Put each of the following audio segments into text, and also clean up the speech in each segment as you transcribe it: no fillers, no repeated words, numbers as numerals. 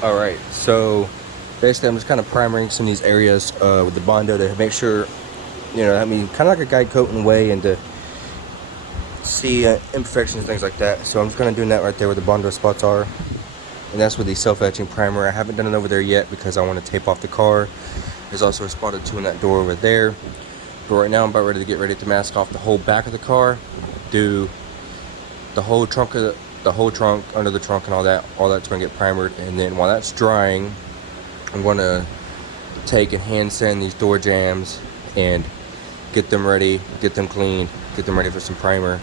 All right, so basically I'm just kind of primering some of these areas with the Bondo to make sure, I mean, kind of like a guide coat in a way, and to see imperfections, things like that. So I'm just kind of doing that right there where the Bondo spots are, and that's with the self-etching primer. I haven't done it over there yet because I want to tape off the car. There's also a spot or two in that door over there. But right now I'm about ready to get ready to mask off the whole back of the car, do the whole trunk under the trunk and all that's going to get primered. And then while that's drying, I'm going to take and hand sand these door jambs and get them ready, get them cleaned, get them ready for some primer.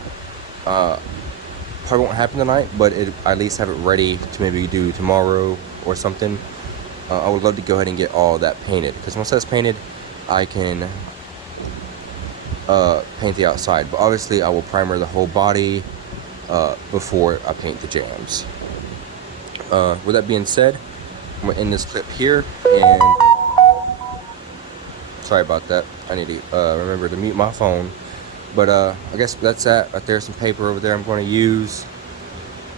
Probably won't happen tonight, but I at least have it ready to maybe do tomorrow or something. I would love to go ahead and get all that painted, because once that's painted, I can paint the outside. But obviously I will primer the whole body before I paint the jambs. With that being said, I'm gonna end this clip here, and sorry about that. I need to remember to mute my phone. But I guess that's that. Right there's some paper over there I'm going to use.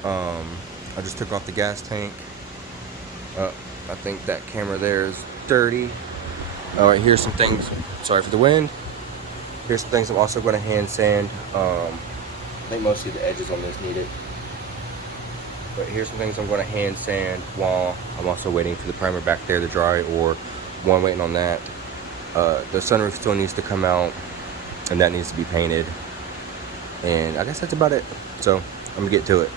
I just took off the gas tank. I think that camera there is dirty. All right, here's some things. Sorry for the wind. Here's some things I'm also going to hand sand. I think mostly the edges on this need it. But here's some things I'm going to hand sand while I'm also waiting for the primer back there to dry, or one waiting on that. The sunroof still needs to come out, and that needs to be painted. And I guess that's about it. So I'm going to get to it.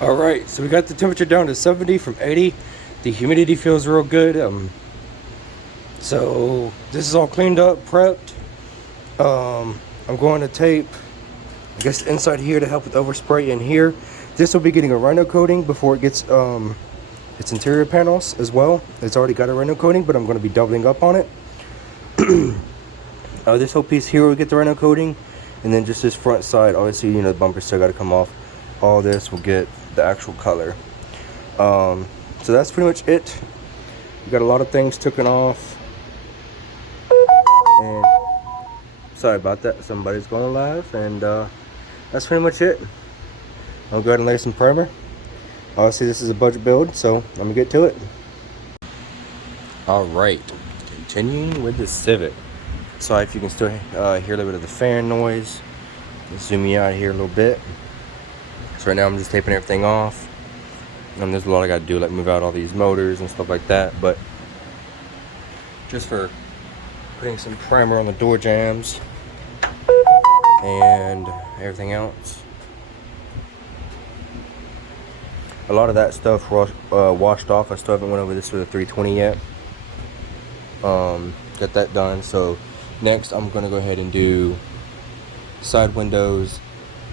All right, so we got the temperature down to 70 from 80. The humidity feels real good. So this is all cleaned up, prepped. I'm going to tape, I guess, the inside here to help with overspray in here. This will be getting a rhino coating before it gets its interior panels as well. It's already got a rhino coating, but I'm going to be doubling up on it. This whole piece here will get the rhino coating, and then just this front side, obviously, the bumper still got to come off. All this will get the actual color. So that's pretty much it. We got a lot of things taken off, and sorry about that, somebody's going live, and that's pretty much it. I'll go ahead and lay some primer. Obviously this is a budget build, so let me get to it. All right, continuing with the Civic. Sorry if you can still hear a little bit of the fan noise. Let's zoom me out here a little bit. So right now I'm just taping everything off, and there's a lot I got to do, like move out all these motors and stuff like that. But just for putting some primer on the door jambs and everything else. A lot of that stuff washed off. I still haven't went over this with a 320 yet. Got that done. So next I'm gonna go ahead and do side windows,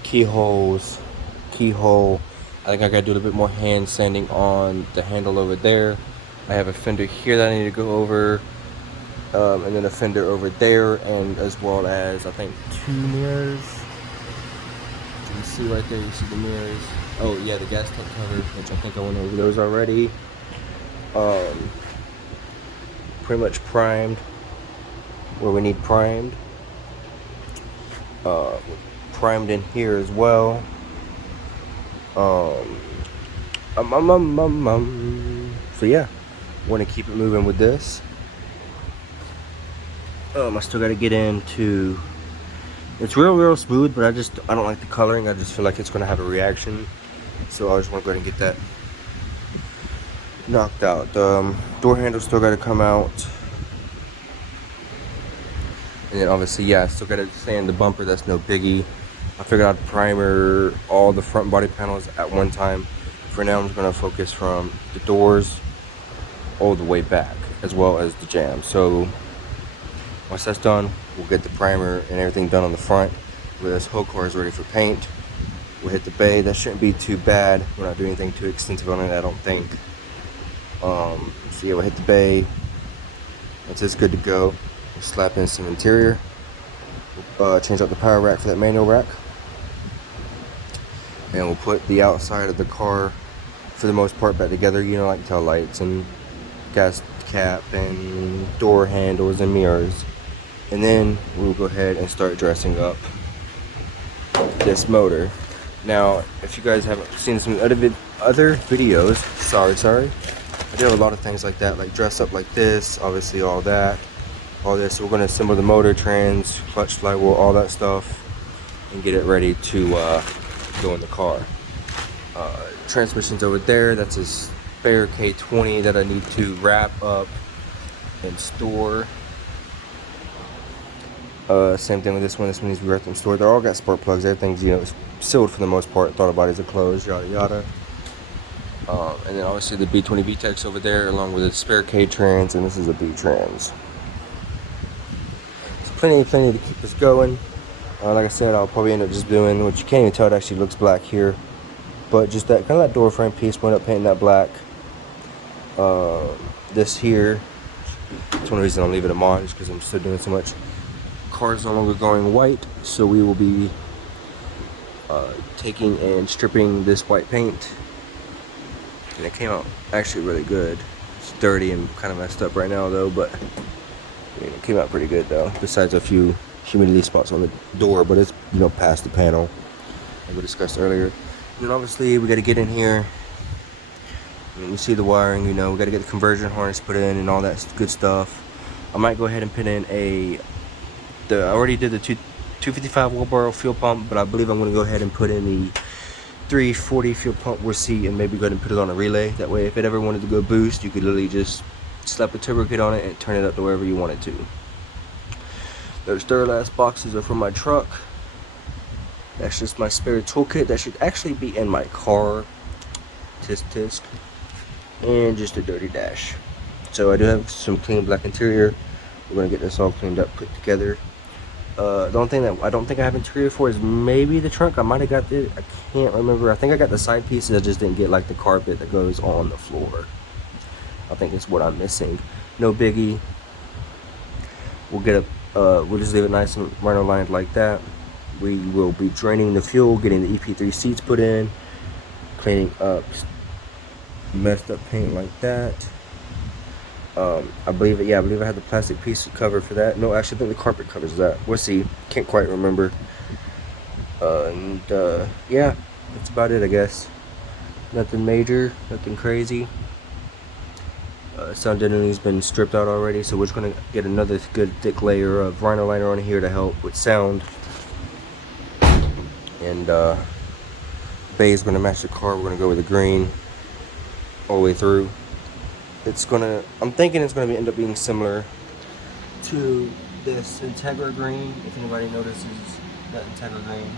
keyholes, keyhole. I think I gotta do a little bit more hand sanding on the handle over there. I have a fender here that I need to go over, and then a fender over there, and as well as I think 2 mirrors. You can see right there, you see the mirrors. Oh yeah, the gas tank cover, which I think I went over those already. Pretty much primed where we need primed. Primed in here as well. So yeah, want to keep it moving with this. I still got to get into. It's real smooth, but I don't like the coloring. I just feel like it's going to have a reaction, so I just want to go ahead and get that knocked out. Door handle still got to come out, and then obviously, yeah, I still got to sand the bumper. That's no biggie. I figured I'd primer all the front body panels at one time. For now, I'm just going to focus from the doors all the way back, as well as the jam. So once that's done, we'll get the primer and everything done on the front. Where this whole car is ready for paint. We'll hit the bay. That shouldn't be too bad. We're not doing anything too extensive on it, I don't think. So yeah, we'll hit the bay. Once it's good to go, we'll slap in some interior. Change out the power rack for that manual rack. And we'll put the outside of the car, for the most part, back together, like tail lights and gas cap and door handles and mirrors. And then we'll go ahead and start dressing up this motor. Now, if you guys haven't seen some other videos, sorry, I do have a lot of things like that, like dress up like this, obviously all that, all this. So we're gonna assemble the motor, trans, clutch, flywheel, all that stuff, and get it ready to go in the car. Transmission's over there. That's a spare K20 that I need to wrap up and store. Same thing with this one. This one needs to be wrapped and stored. They're all got spark plugs. Everything's, you know, sealed for the most part. Throttle bodies are closed, yada yada. And then obviously the B20 VTEX over there, along with a spare K trans, and this is a B trans. So plenty to keep us going. Like I said, I'll probably end up just doing, which you can't even tell, it actually looks black here, but just that kind of that door frame piece, went up painting that black. This here, it's one reason I'm leaving them on, is because I'm still doing so much. Car's no longer going white, so we will be taking and stripping this white paint, and it came out actually really good. It's dirty and kind of messed up right now though, but I mean, it came out pretty good though, besides a few humidity spots on the door, but it's, you know, past the panel like we discussed earlier. And then obviously we got to get in here, and you see the wiring, you know, we got to get the conversion harness put in and all that good stuff. I might go ahead and put in I already did the 255 wheelbarrow fuel pump, but I believe I'm going to go ahead and put in the 340 fuel pump receipt, and maybe go ahead and put it on a relay. That way if it ever wanted to go boost, you could literally just slap a turbo kit on it and turn it up to wherever you want it to. Those third last boxes are from my truck. That's just my spare toolkit that should actually be in my car. Tisk. And just a dirty dash. So I do have some clean black interior. We're gonna get this all cleaned up, put together. The only thing that I don't think I have interior for is maybe the trunk. I might have got it. I can't remember. I think I got the side pieces. I just didn't get like the carpet that goes on the floor. I think it's what I'm missing. No biggie. We'll get a. We'll just leave it nice and rhino lined like that. We will be draining the fuel, getting the EP3 seats put in, cleaning up messed up paint like that. I believe I have the plastic piece cover for that. No, actually I think the carpet covers that. We'll see. Can't quite remember. Yeah, that's about it, I guess. Nothing major, nothing crazy. Sound deadening's been stripped out already, so we're just gonna get another good thick layer of rhino liner on here to help with sound. And bay is gonna match the car. We're gonna go with the green all the way through. I'm thinking it's gonna end up being similar to this Integra green, if anybody notices that Integra green.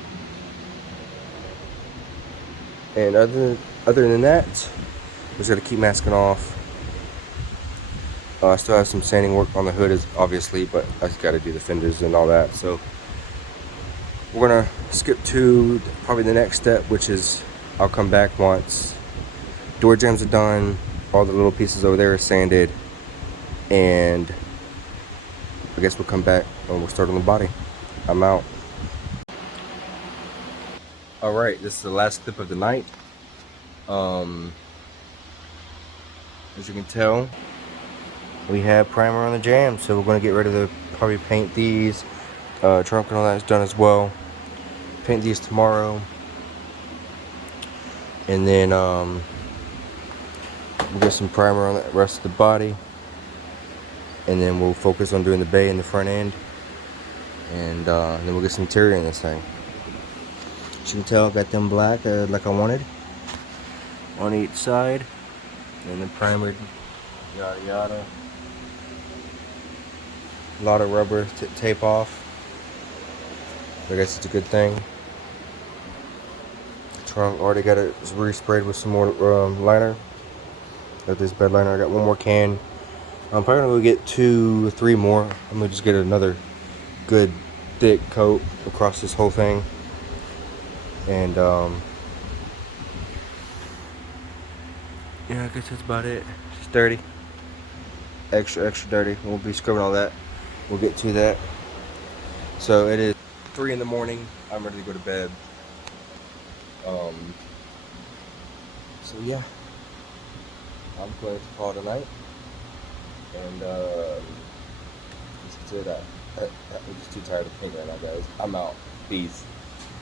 And other than that, we're just gonna keep masking off. I still have some sanding work on the hood, obviously, but I just got to do the fenders and all that. So we're gonna skip to probably the next step, which is I'll come back once door jambs are done, all the little pieces over there are sanded, and I guess we'll come back and we'll start on the body. I'm out. All right, this is the last clip of the night. As you can tell, we have primer on the jam, so we're going to get ready to probably paint these. Trunk and all that is done as well. Paint these tomorrow, and then we'll get some primer on the rest of the body, and then we'll focus on doing the bay in the front end, and then we'll get some interior in this thing. As you can tell, I got them black like I wanted on each side, and then primered, yada yada. A lot of rubber to tape off. I guess it's a good thing. Trunk already got it resprayed with some more liner. Got this bed liner. I got one more can. I'm probably gonna go get 2 or 3 more. I'm gonna just get another good thick coat across this whole thing. And yeah, I guess that's about it. It's dirty. Extra dirty. We'll be scrubbing all that. We'll get to that. So it is 3 in the morning. I'm ready to go to bed. So yeah, I'm going to call it a night, and just consider that. I'm just too tired of painting right now, guys. I'm out. Peace.